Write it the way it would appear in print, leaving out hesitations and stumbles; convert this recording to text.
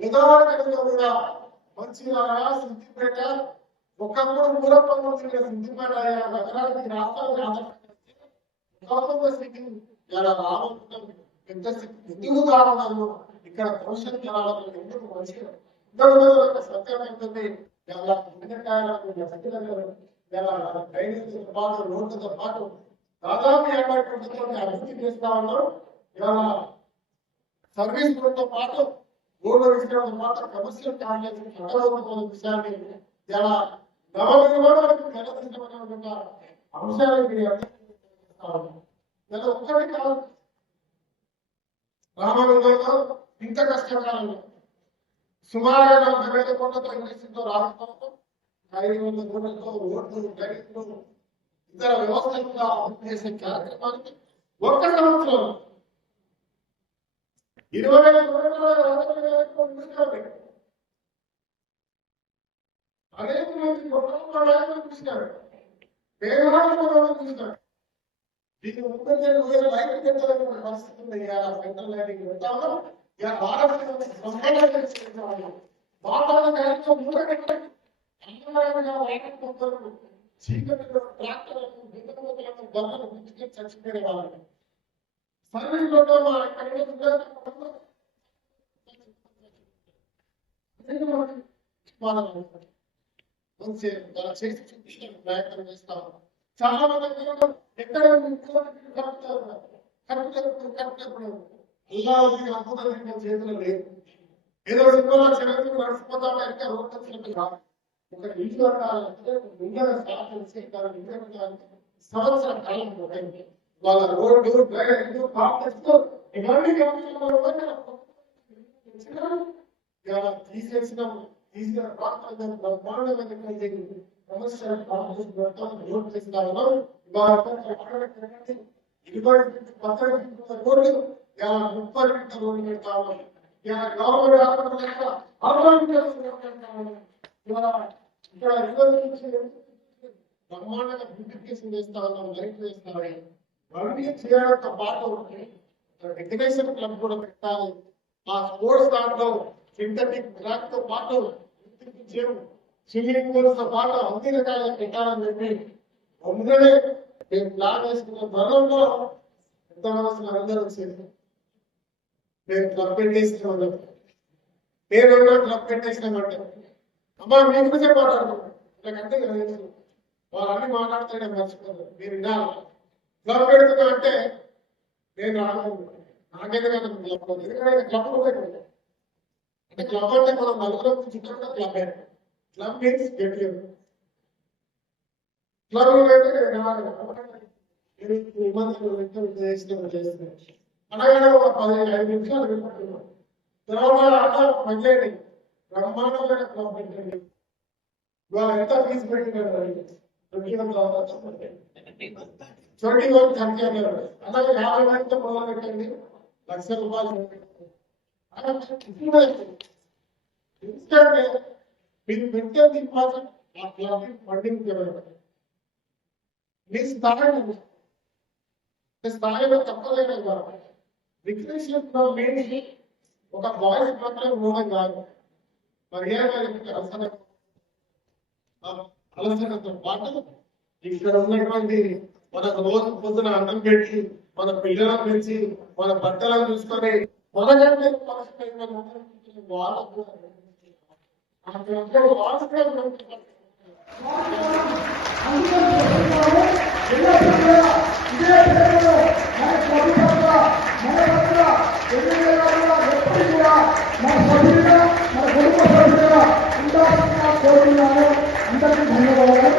నిదానంగా కూడా మంచిర్యాల సిద్దిపేట ఒకప్పుడు పూర్వపంలో సిద్దిపేట నగరానికి రాష్ట్రానికి స్థితి ఇలా రావడం పెద్ద ఎందుకు కావడం ఇక్కడ భవిష్యత్ కావాలని ఎందుకు మంచిగా సత్యమైంది రోడ్లతో పాటు దాదాపు 50% అభివృద్ధి చేస్తా ఉన్నారు. ఇలా సర్వీస్ రోడ్తో పాటు రోడ్ల విషయంతో పాటు కమర్షియల్ కాలేజ్ విషయాన్ని ఇలా నవనిర్మాణాలకు తెలదీసినటువంటి అంశాలు ఇలా ఒక్కటి కాదు. రామగుండంలో ఇంత కష్టకాలంలో సుమారుగా 40,000 కోట్లతో ఇండస్ట్రీతో రావడంతో 500 కోట్లతో రోడ్లు డ్రైన్లు ఇతర వ్యవస్థలుగా అభివృద్ధి చేసే కార్యక్రమానికి ఒక్క సంవత్సరం 20,000 కోట్లు అనేక మంది చూసినారు, పేదవాళ్ళు చూసినారు. దీనికి ముందు లైట్ పెట్టాలనే పరిస్థితి ఉంది. సెంట్రల్ లైటింగ్ పెట్టాము చీకటిలో ట్రాక్టర్లను గొప్పలు గుర్తుకి చచ్చిపోయే వాళ్ళు సర్వీస్ చేసి చూపించే ప్రయత్నం చేస్తాము. చాలా మంది ఎక్కడ చేతులు లేదు. ఏదో సినిమాలో చిన్నది నడిచిపోతా ఇంకా రోడ్ కాదు. ఒక ఇల్లు కట్టాలంటే సంవత్సరం కాలం ఉంటుంది. వాళ్ళ రోడ్డు డ్రైనేజ్ కాంప్లెక్స్ ఇవన్నీ తీసేసిన కమర్షియల్ రోడ్ చేస్తా ఉన్నాం. కోట్లు 30 రోడ్లు పెడతా ఉన్నాం. బ్రహ్మాండంగా బ్యూటిఫికేషన్ చేస్తా ఉన్నాం, లైట్ వేస్తామని అవన్నీ చేయడంతో పాటు ఎగ్జిబిషన్ క్లబ్ కూడా పెట్టాలి. ఆ స్పోర్ట్స్ దాంట్లో సింథటిక్ ట్రాక్ తో పాటు స్విమ్మింగ్ పూల్స్ తో పాటు అన్ని రకాలుగా పెట్టాలని చెప్పి ముందుగానే మేము ప్లాన్ చేసుకున్న త్వరలో పెద్ద మనసులు అందరూ వచ్చేది. మేము క్లబ్ పెట్టేసినాం, నేను క్లబ్ పెట్టేసినామంటే అమ్మా మీ గురించి మాట్లాడుతున్నాం. నాకంటే వాళ్ళన్నీ మాట్లాడితే మర్చిపోతారు. మీరు వినాలి. క్లబ్ పెడుతున్నా అంటే నేను రానుకుంటున్నాను. నాకెందుకంటే క్లబ్ ఎందుకంటే క్లబ్ అంటే క్లబ్ అంటే మనం నలుగురు చుట్టూ club club means get club అనగానే ఒక 15 నిమిషాలు వింటున్నాం. తర్వాత పనిచేయండి, బ్రహ్మాండమైన క్లబ్ పెట్టండి. ఇవాళ ఎంత ఫీజు పెట్టినారు? 21 సంఖ్యలో అలాగే 50 మందితో మొదలు పెట్టండి. ₹1,00,000 మీరు పెట్టే డిపాజిట్ ఆ క్లబ్ ఫండింగ్ మీ స్థాయిలో తప్పలేదు. రిక్రియేషన్ క్లబ్ ఏంటి? ఒక బాయ్స్ మాత్రం మూడం కాదు. అలసటతో పాటు ఇక్కడ ఉన్నటువంటి మనకు రోజు పొద్దున అన్నం పెట్టి మన పిల్లలను పెంచి మన బట్టలను చూసుకొని మనకంటే వాళ్ళకు అందరికీ ధన్యవాదాలు.